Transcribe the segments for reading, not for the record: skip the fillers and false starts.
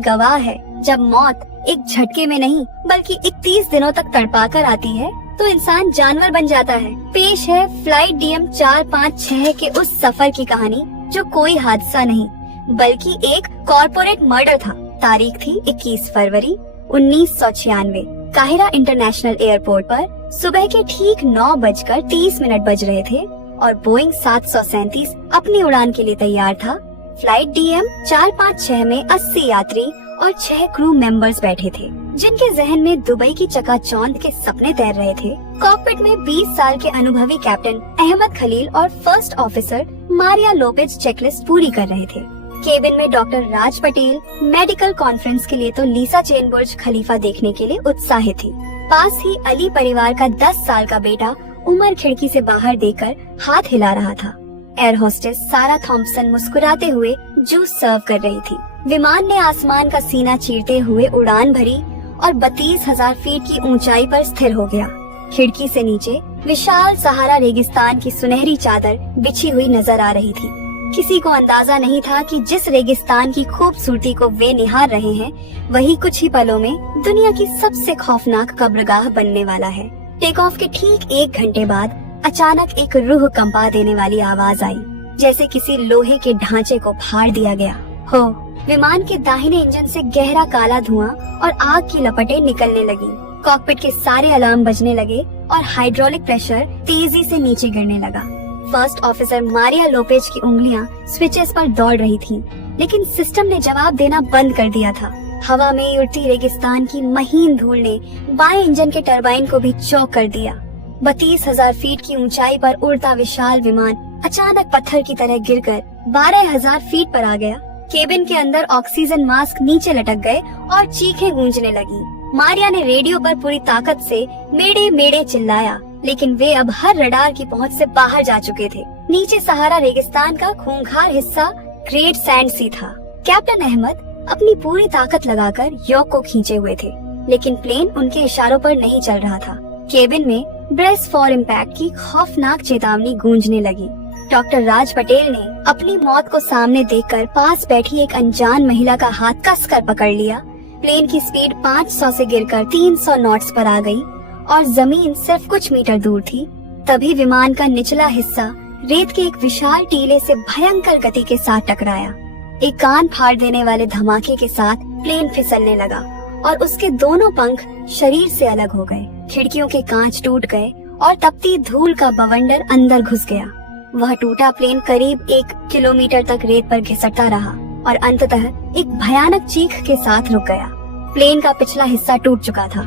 गवाह है। जब मौत एक झटके में नहीं बल्कि 31 दिनों तक तड़पा कर आती है तो इंसान जानवर बन जाता है। पेश है फ्लाइट DM 456 के उस सफर की कहानी जो कोई हादसा नहीं बल्कि एक कॉर्पोरेट मर्डर था। तारीख थी 21 फरवरी 1996। काहिरा इंटरनेशनल एयरपोर्ट पर सुबह के ठीक 9:30 बज रहे थे और बोइंग 737 अपनी उड़ान के लिए तैयार था। फ्लाइट DM 456 में 80 यात्री और 6 क्रू मेंबर्स बैठे थे, जिनके जहन में दुबई की चकाचौंध के सपने तैर रहे थे। कॉकपिट में 20 साल के अनुभवी कैप्टन अहमद खलील और first officer Maria Lopez checklist पूरी कर रहे थे। केबिन में डॉक्टर राज पटेल मेडिकल कॉन्फ्रेंस के लिए तो लीसा चेन बुर्ज खलीफा देखने के लिए उत्साहित थी। पास ही अली परिवार का 10 साल का बेटा उमर खिड़की से बाहर देखकर हाथ हिला रहा था। एयर होस्टेस सारा थॉम्पसन मुस्कुराते हुए जूस सर्व कर रही थी। विमान ने आसमान का सीना चीरते हुए उड़ान भरी और 32,000 फीट की ऊंचाई पर स्थिर हो गया। खिड़की से नीचे विशाल सहारा रेगिस्तान की सुनहरी चादर बिछी हुई नजर आ रही थी। किसी को अंदाजा नहीं था कि जिस रेगिस्तान की खूबसूरती को वे निहार रहे हैं, वही कुछ ही पलों में दुनिया की सबसे खौफनाक कब्रगाह बनने वाला है। टेक ऑफ के ठीक 1 घंटे बाद अचानक एक रूह कंपा देने वाली आवाज आई, जैसे किसी लोहे के ढांचे को फाड़ दिया गया हो। विमान के दाहिने इंजन से गहरा काला धुआं और आग की लपटें निकलने लगी। कॉकपिट के सारे अलार्म बजने लगे और हाइड्रोलिक प्रेशर तेजी से नीचे गिरने लगा। फर्स्ट ऑफिसर मारिया लोपेज की उंगलियां स्विचेस पर दौड़ रही थीं, लेकिन सिस्टम ने जवाब देना बंद कर दिया था। हवा में उड़ती रेगिस्तान की महीन धूल ने बाएं इंजन के टरबाइन को भी चौक कर दिया। 32,000 फीट की ऊंचाई पर उड़ता विशाल विमान अचानक पत्थर की तरह गिरकर 12,000 फीट पर आ गया। केबिन के अंदर ऑक्सीजन मास्क नीचे लटक गए और चीखें गूंजने लगी। मारिया ने रेडियो पर पूरी ताकत से मेडे मेडे चिल्लाया, लेकिन वे अब हर रडार की पहुंच से बाहर जा चुके थे। नीचे सहारा रेगिस्तान का खूंखार हिस्सा ग्रेट सैंड सी था। कैप्टन अहमद अपनी पूरी ताकत लगाकर यॉक को खींचे हुए थे, लेकिन प्लेन उनके इशारों पर नहीं चल रहा था। केबिन में ब्रेस फॉर इम्पैक्ट की खौफनाक चेतावनी गूंजने लगी। डॉक्टर राज पटेल ने अपनी मौत को सामने देखकर पास बैठी एक अनजान महिला का हाथ कसकर पकड़ लिया। प्लेन की स्पीड 500 से गिरकर 300 नॉट्स पर आ गई और जमीन सिर्फ कुछ मीटर दूर थी। तभी विमान का निचला हिस्सा रेत के एक विशाल टीले से भयंकर गति के साथ टकराया। एक कान फाड़ देने वाले धमाके के साथ प्लेन फिसलने लगा और उसके दोनों पंख शरीर से अलग हो गए। खिड़कियों के कांच टूट गए और तपती धूल का बवंडर अंदर घुस गया। वह टूटा प्लेन करीब 1 किलोमीटर तक रेत पर घिसटता रहा और अंततः एक भयानक चीख के साथ रुक गया। प्लेन का पिछला हिस्सा टूट चुका था।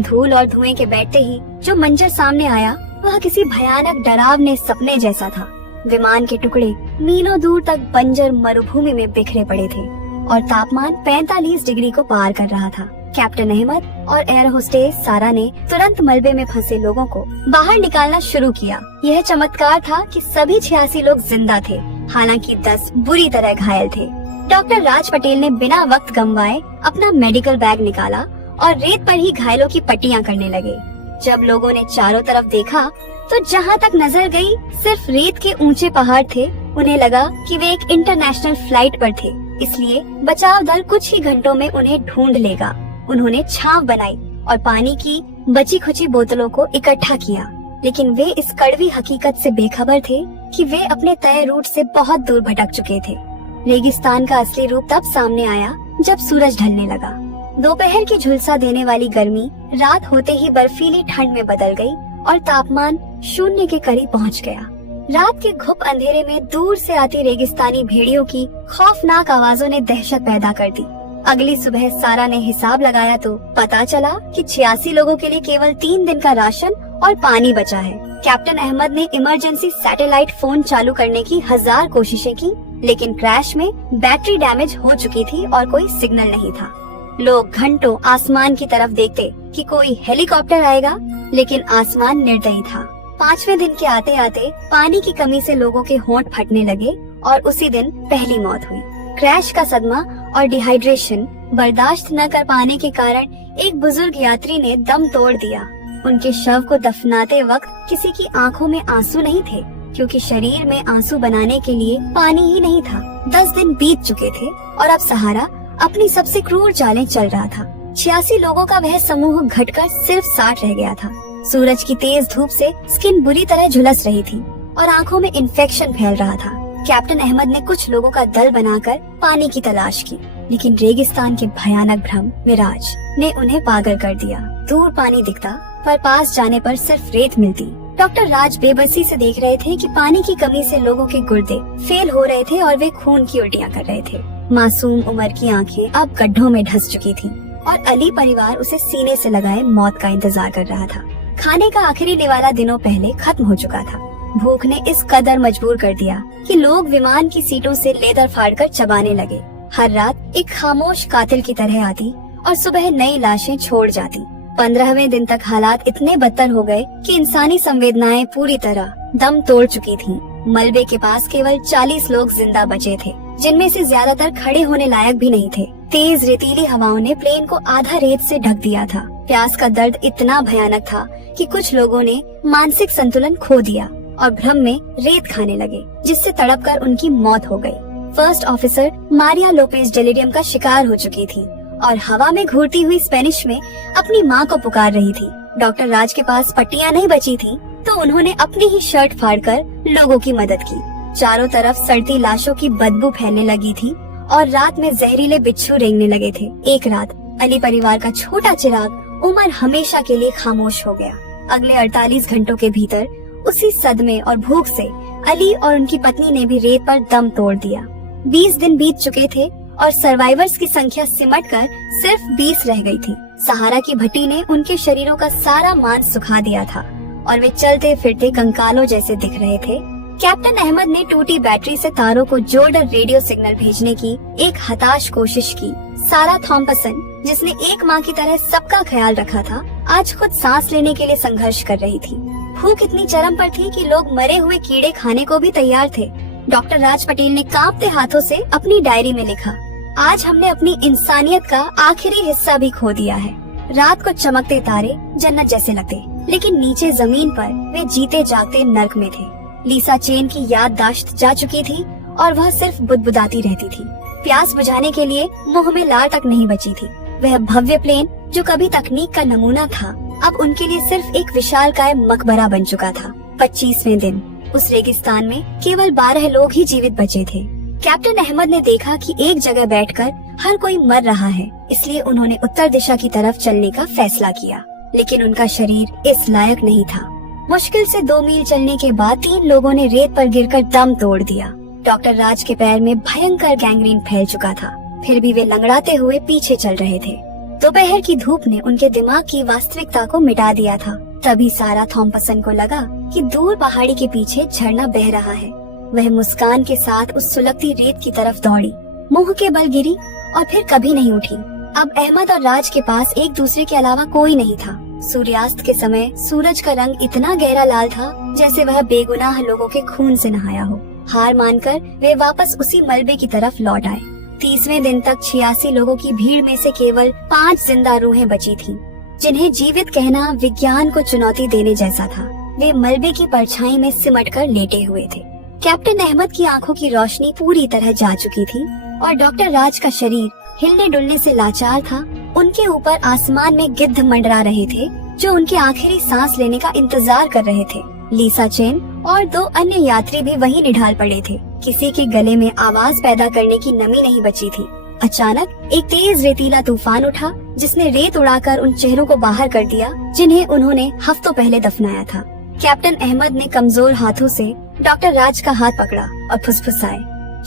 धूल और धुएं के बैठते ही जो मंजर सामने आया वह किसी भयानक डरावने सपने जैसा था। विमान के टुकड़े मीलों दूर तक बंजर मरुभूमि में बिखरे पड़े थे और तापमान 45 डिग्री को पार कर रहा था। कैप्टन अहमद और एयर होस्टेस सारा ने तुरंत मलबे में फंसे लोगों को बाहर निकालना शुरू किया। यह चमत्कार था कि सभी 86 लोग जिंदा थे, हालांकि 10 बुरी तरह घायल थे। डॉक्टर राज पटेल ने बिना वक्त गंवाए अपना मेडिकल बैग निकाला और रेत पर ही घायलों की पट्टियां करने लगे। जब लोगों ने चारों तरफ देखा तो जहां तक नजर गई सिर्फ रेत के ऊंचे पहाड़ थे। उन्हें लगा कि वे एक इंटरनेशनल फ्लाइट पर थे, इसलिए बचाव दल कुछ ही घंटों में उन्हें ढूंढ लेगा। उन्होंने छांव बनाई और पानी की बची खुची बोतलों को इकट्ठा किया, लेकिन वे इस कड़वी हकीकत से बेखबर थे कि वे अपने तय रूट से बहुत दूर भटक चुके थे। रेगिस्तान का असली रूप तब सामने आया जब सूरज ढलने लगा। दोपहर की झुलसा देने वाली गर्मी रात होते ही बर्फीली ठंड में बदल गई और तापमान 0 के करीब पहुंच गया। रात के घुप अंधेरे में दूर से आती रेगिस्तानी भेड़ियों की खौफनाक आवाजों ने दहशत पैदा कर दी। अगली सुबह सारा ने हिसाब लगाया तो पता चला कि 86 लोगों के लिए केवल 3 दिन का राशन और पानी बचा है। कैप्टन अहमद ने इमरजेंसी सैटेलाइट फोन चालू करने की 1000 कोशिशें की, लेकिन क्रैश में बैटरी डैमेज हो चुकी थी और कोई सिग्नल नहीं था। लोग घंटों आसमान की तरफ देखते कि कोई हेलीकॉप्टर आएगा, लेकिन आसमान निर्दयी था। 5वें दिन के आते आते पानी की कमी से लोगों के होंठ फटने लगे और उसी दिन पहली मौत हुई। क्रैश का सदमा और डिहाइड्रेशन बर्दाश्त न कर पाने के कारण एक बुजुर्ग यात्री ने दम तोड़ दिया। उनके शव को दफनाते वक्त किसी की आंखों में आंसू नहीं थे, क्योंकि शरीर में आंसू बनाने के लिए पानी ही नहीं था। 10 दिन बीत चुके थे और अब सहारा अपनी सबसे क्रूर चालें चल रहा था। 86 लोगों का वह समूह घटकर सिर्फ 60 रह गया था। सूरज की तेज धूप से स्किन बुरी तरह झुलस रही थी और आंखों में इन्फेक्शन फैल रहा था। कैप्टन अहमद ने कुछ लोगों का दल बनाकर पानी की तलाश की, लेकिन रेगिस्तान के भयानक भ्रम मिराज ने उन्हें पागल कर दिया। दूर पानी दिखता, पर पास जाने पर सिर्फ रेत मिलती। डॉक्टर राज बेबसी से देख रहे थे कि पानी की कमी से लोगों के गुर्दे फेल हो रहे थे और वे खून की उल्टियां कर रहे थे। मासूम उमर की आंखें अब गड्ढों में धंस चुकी थीं और अली परिवार उसे सीने से लगाए मौत का इंतजार कर रहा था। खाने का आखिरी निवाला दिनों पहले खत्म हो चुका था। भूख ने इस कदर मजबूर कर दिया कि लोग विमान की सीटों से लेदर फाड़कर चबाने लगे। हर रात एक खामोश कातिल की तरह आती और सुबह नई लाशें छोड़ जाती। 15वें दिन तक हालात इतने बदतर हो गए कि इंसानी संवेदनाएं पूरी तरह दम तोड़ चुकी थीं। मलबे के पास केवल 40 लोग जिंदा बचे थे, जिनमें से ज्यादातर खड़े होने लायक भी नहीं थे। तेज रेतीली हवाओं ने प्लेन को आधा रेत से ढक दिया था। प्यास का दर्द इतना भयानक था कि कुछ लोगों ने मानसिक संतुलन खो दिया और भ्रम में रेत खाने लगे, जिससे तड़पकर उनकी मौत हो गई। First officer Maria Lopez delirium का शिकार हो चुकी थी और हवा में घूरती हुई स्पेनिश में अपनी माँ को पुकार रही थी। डॉक्टर राज के पास पट्टियां नहीं बची थी, तो उन्होंने अपनी ही शर्ट फाड़कर लोगों की मदद की। चारों तरफ सड़ती लाशों की बदबू फैलने लगी थी और रात में जहरीले बिच्छू रेंगने लगे थे। एक रात अली परिवार का छोटा चिराग उमर हमेशा के लिए खामोश हो गया। अगले 48 घंटों के भीतर उसी सदमे और भूख से अली और उनकी पत्नी ने भी रेत पर दम तोड़ दिया। 20 दिन बीत चुके थे और सर्वाइवर्स की संख्या सिमटकर सिर्फ 20 रह गई थी। सहारा की भट्टी ने उनके शरीरों का सारा मांस सुखा दिया था और वे चलते फिरते कंकालों जैसे दिख रहे थे। कैप्टन अहमद ने टूटी बैटरी से तारों को जोड़कर रेडियो सिग्नल भेजने की एक हताश कोशिश की। सारा थॉम्पसन, जिसने एक माँ की तरह सबका ख्याल रखा था, आज खुद सांस लेने के लिए संघर्ष कर रही थी। भूख इतनी चरम पर थी कि लोग मरे हुए कीड़े खाने को भी तैयार थे। डॉक्टर राज पटेल ने कांपते हाथों से अपनी डायरी में लिखा, आज हमने अपनी इंसानियत का आखिरी हिस्सा भी खो दिया है। रात को चमकते तारे जन्नत जैसे लगते, लेकिन नीचे जमीन पर वे जीते जागते नर्क में थे। लीसा चेन की याददाश्त जा चुकी थी और वह सिर्फ बुदबुदाती रहती थी। प्यास बुझाने के लिए मुंह में लार तक नहीं बची थी। वह भव्य प्लेन, जो कभी तकनीक का नमूना था, अब उनके लिए सिर्फ एक विशालकाय मकबरा बन चुका था। 25वें दिन उस रेगिस्तान में केवल 12 लोग ही जीवित बचे थे। कैप्टन अहमद ने देखा कि एक जगह बैठकर हर कोई मर रहा है, इसलिए उन्होंने उत्तर दिशा की तरफ चलने का फैसला किया, लेकिन उनका शरीर इस लायक नहीं था। मुश्किल से 2 मील चलने के बाद 3 लोगों ने रेत पर गिरकर दम तोड़ दिया। डॉक्टर राज के पैर में भयंकर गैंग्रीन फैल चुका था, फिर भी वे लंगड़ाते हुए पीछे चल रहे थे। दोपहर की धूप ने उनके दिमाग की वास्तविकता को मिटा दिया था। तभी सारा थॉम्पसन को लगा कि दूर पहाड़ी के पीछे झरना बह रहा है। वह मुस्कान के साथ उस सुलगती रेत की तरफ दौड़ी, मुंह के बल गिरी और फिर कभी नहीं उठी। अब अहमद और राज के पास एक दूसरे के अलावा कोई नहीं था। सूर्यास्त के समय सूरज का रंग इतना गहरा लाल था जैसे वह बेगुनाह लोगों के खून से नहाया हो। हार मानकर वे वापस उसी मलबे की तरफ लौट आए। 30वें दिन तक 86 लोगों की भीड़ में से केवल 5 जिंदा रूहें बची थीं, जिन्हें जीवित कहना विज्ञान को चुनौती देने जैसा था। वे मलबे की परछाई में सिमटकर लेटे हुए थे। कैप्टन अहमद की आंखों की रोशनी पूरी तरह जा चुकी थी और डॉक्टर राज का शरीर हिलने डुलने से लाचार था। उनके ऊपर आसमान में गिद्ध मंडरा रहे थे, जो उनके आखिरी सांस लेने का इंतजार कर रहे थे। लीसा चेन और 2 अन्य यात्री भी वहीं निढाल पड़े थे। किसी के गले में आवाज पैदा करने की नमी नहीं बची थी। अचानक एक तेज रेतीला तूफान उठा, जिसने रेत उड़ाकर उन चेहरों को बाहर कर दिया जिन्हें उन्होंने हफ्तों पहले दफनाया था। कैप्टन अहमद ने कमजोर हाथों से डॉक्टर राज का हाथ पकड़ा और फुसफुसाए,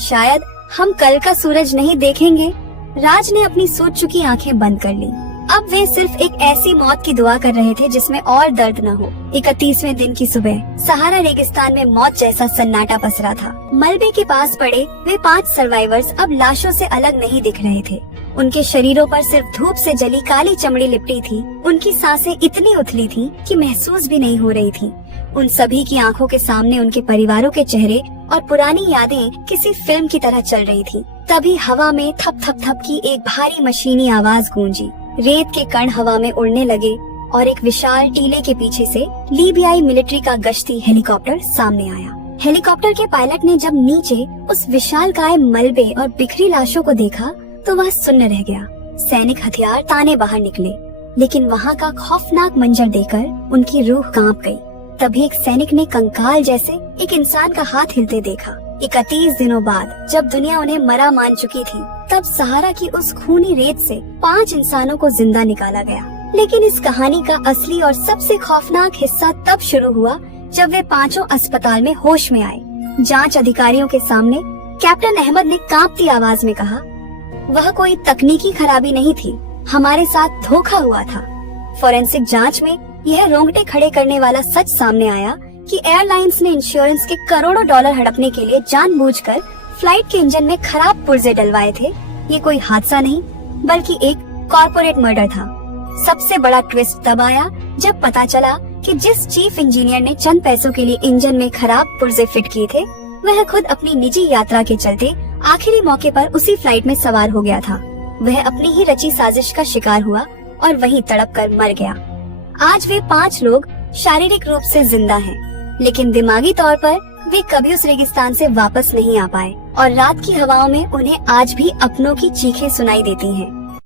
शायद हम कल का सूरज नहीं देखेंगे। राज ने अपनी सूज चुकी आंखें बंद कर ली। अब वे सिर्फ एक ऐसी मौत की दुआ कर रहे थे जिसमें और दर्द न हो। 31वें दिन की सुबह सहारा रेगिस्तान में मौत जैसा सन्नाटा पसरा था। मलबे के पास पड़े वे 5 सर्वाइवर्स अब लाशों से अलग नहीं दिख रहे थे। उनके शरीरों पर सिर्फ धूप से जली काली चमड़ी लिपटी थी। उनकी सांसें इतनी उथली थीं कि महसूस भी नहीं हो रही थीं। उन सभी की आंखों के सामने उनके परिवारों के चेहरे और पुरानी यादें किसी फिल्म की तरह चल रही थी। तभी हवा में थप थप थप की एक भारी मशीनी आवाज गूंजी। रेत के कण हवा में उड़ने लगे और एक विशाल टीले के पीछे से लीबियाई मिलिट्री का गश्ती हेलीकॉप्टर सामने आया। हेलीकॉप्टर के पायलट ने जब नीचे उस विशालकाय मलबे और बिखरी लाशों को देखा तो वह सुन्न रह गया। सैनिक हथियार ताने बाहर निकले, लेकिन वहाँ का खौफनाक मंजर देखकर उनकी रूह कांप गई। तभी एक सैनिक ने कंकाल जैसे एक इंसान का हाथ हिलते देखा। 31 दिनों बाद जब दुनिया उन्हें मरा मान चुकी थी, तब सहारा की उस खूनी रेत से 5 इंसानों को जिंदा निकाला गया। लेकिन इस कहानी का असली और सबसे खौफनाक हिस्सा तब शुरू हुआ जब वे पांचों अस्पताल में होश में आए। जांच अधिकारियों के सामने कैप्टन अहमद ने कांपती आवाज में कहा, वह कोई तकनीकी खराबी नहीं थी, हमारे साथ धोखा हुआ था। फोरेंसिक जांच में यह रोंगटे खड़े करने वाला सच सामने आया कि एयरलाइंस ने इंश्योरेंस के करोड़ों डॉलर हड़पने के लिए जानबूझकर फ्लाइट के इंजन में खराब पुर्जे डलवाए थे। ये कोई हादसा नहीं बल्कि एक कॉर्पोरेट मर्डर था। सबसे बड़ा ट्विस्ट तब आया जब पता चला कि जिस चीफ इंजीनियर ने चंद पैसों के लिए इंजन में खराब पुर्जे फिट किए थे, वह खुद अपनी निजी यात्रा के चलते आखिरी मौके पर उसी फ्लाइट में सवार हो गया था। वह अपनी ही रची साजिश का शिकार हुआ और वहीं तड़प कर मर गया। आज वे 5 लोग शारीरिक रूप से जिंदा हैं, लेकिन दिमागी तौर पर वे कभी उस रेगिस्तान से वापस नहीं आ पाए और रात की हवाओं में उन्हें आज भी अपनों की चीखें सुनाई देती हैं।